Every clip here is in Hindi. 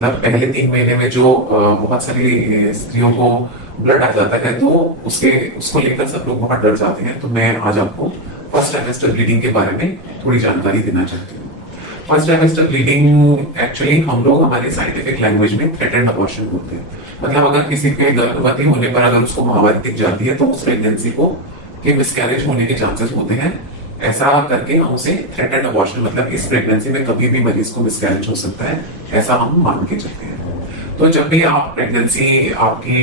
मतलब पहले 3 महीने में जो बहुत सारी स्त्रियों को ब्लड आ जाता है तो उसके उसको लेकर सब लोग बहुत डर जाते हैं। तो मैं आज आपको फर्स्ट ट्राइमेस्टर ब्लीडिंग के बारे में थोड़ी जानकारी देना चाहती हूँ। फर्स्ट ट्राइमेस्टर ब्लीडिंग एक्चुअली हम लोग हमारे साइंटिफिक लैंग्वेज में थ्रेटेंड अबॉर्शन बोलते हैं। मतलब अगर किसी के गर्भवती होने पर अगर उसको महावारी दिख जाती है तो उस प्रेगनेंसी को के मिसकैरेज होने के चांसेस होते हैं। ऐसा करके हम उसे थ्रेटेंड अबॉर्शन मतलब इस प्रेगनेंसी में कभी भी मरीज को मिसकैरेज हो सकता है, ऐसा हम मान के चलते हैं। तो जब भी आप प्रेगनेंसी आपकी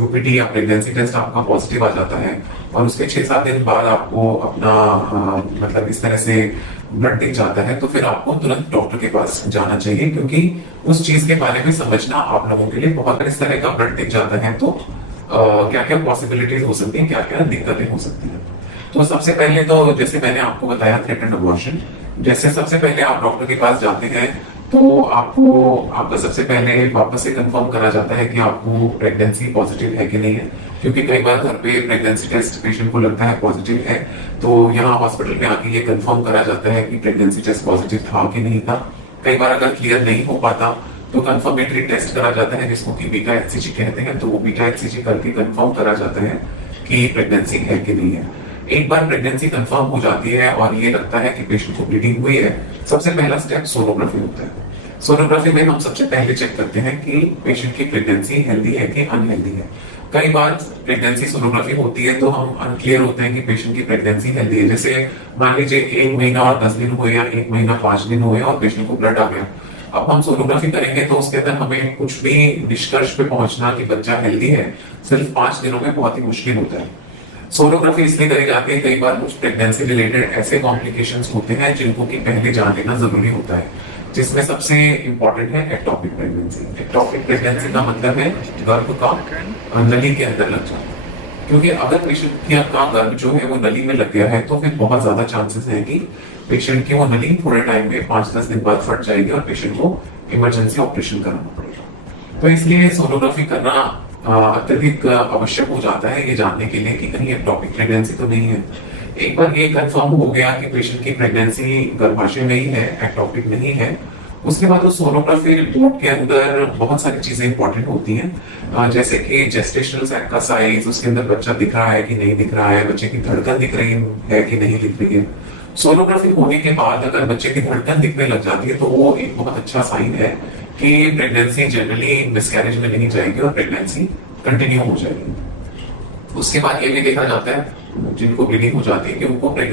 यूपीटी या प्रेगनेंसी टेस्ट आपका पॉजिटिव आ जाता है और उसके 6-7 दिन बाद आपको अपना मतलब इस तरह से ब्लड दिख जाता है तो फिर आपको तुरंत डॉक्टर के पास जाना चाहिए, क्योंकि उस चीज के बारे में समझना आप लोगों के लिए बहुत इस तरह का ब्लड दिख जाता है तो क्या क्या पॉसिबिलिटीज हो सकती है, क्या क्या दिक्कतें हो सकती है। तो सबसे पहले तो जैसे मैंने आपको बताया थ्रेटेंड अबॉर्शन, जैसे सबसे पहले आप डॉक्टर के पास जाते हैं तो आपका सबसे पहले वापस से कंफर्म करा जाता है कि आपको प्रेगनेंसी पॉजिटिव है कि नहीं है, क्योंकि कई बार घर पे प्रेगनेंसी टेस्ट पेशेंट को लगता है पॉजिटिव है तो यहाँ हॉस्पिटल में आके ये कंफर्म करा जाता है कि प्रेगनेंसी टेस्ट पॉजिटिव था कि नहीं था। कई बार अगर क्लियर नहीं हो पाता तो कंफर्मेटरी टेस्ट करा जाता है जिसको कि बीटा एचसीजी कहते हैं। तो वो बीटा एचसीजी करके कंफर्म करा जाता है कि प्रेगनेंसी है कि नहीं है। एक बार प्रेगनेंसी कंफर्म हो जाती है और ये लगता है कि पेशेंट को ब्लीडिंग हुई है, सबसे पहला स्टेप सोनोग्राफी होता है। सोनोग्राफी में हम सबसे पहले चेक करते हैं कि पेशेंट की प्रेगनेंसी हेल्दी है कि अनहेल्दी है। कई बार प्रेगनेंसी सोनोग्राफी होती है तो हम अनक्लियर होते हैं कि पेशेंट की प्रेगनेंसी हेल्दी है। जैसे मान लीजिए 1 महीना और 10 दिन हुए या 1 महीना 5 दिन हुए और पेशेंट को ब्लड आ गया। अब हम सोनोग्राफी करेंगे तो उसके अंदर हमें कुछ भी निष्कर्ष पे पहुंचना कि बच्चा हेल्दी है सिर्फ 5 दिनों में बहुत ही मुश्किल होता है। सोनोग्राफी इसलिए करी जाती है, कई बार कुछ प्रेगनेंसी रिलेटेड ऐसे कॉम्प्लिकेशंस होते हैं जिनको कि पहले जान लेना जरूरी होता है, जिसमें सबसे इंपॉर्टेंट है एक्टोपिक प्रेगनेंसी। एक्टोपिक प्रेगनेंसी का मतलब है गर्भ का नली के अंदर लग जाना। क्योंकि अगर पेशेंट का गर्भ जो है वो नली में लग गया है तो फिर बहुत ज्यादा चांसेस है कि पेशेंट की वो नली थोड़े टाइम में 5-10 दिन बाद फट जाएगी और पेशेंट को इमरजेंसी ऑपरेशन कराना पड़ेगा। तो इसलिए सोनोग्राफी करना अत्यधिक आवश्यक हो जाता है ये जानने के लिए कि कहीं एक्टोपिक प्रेगनेंसी तो नहीं है। एक बार ये कंफर्म हो गया कि पेशेंट की प्रेगनेंसी गर्भाशय में ही है, एक्टोपिक नहीं है, उसके बाद उस सोनोग्राफी रिपोर्ट के अंदर बहुत सारी चीजें इंपॉर्टेंट होती हैं, जैसे कि जेस्टेशनल सैक का साइज, उसके अंदर बच्चा दिख रहा है कि नहीं दिख रहा है, बच्चे की धड़कन दिख रही है कि नहीं दिख रही है। सोनोग्राफी होने के बाद अगर बच्चे की धड़कन दिखने लग जाती है तो वो एक बहुत अच्छा साइन है कि प्रेगनेंसी जनरली मिसकैरेज में नहीं जाएगी और प्रेगनेंसी कंटिन्यू हो जाएगी। उसके बाद ये भी देखा जाता है जिनको ब्लीडिंग हो जाती है कि उनको प्रेगनेंसी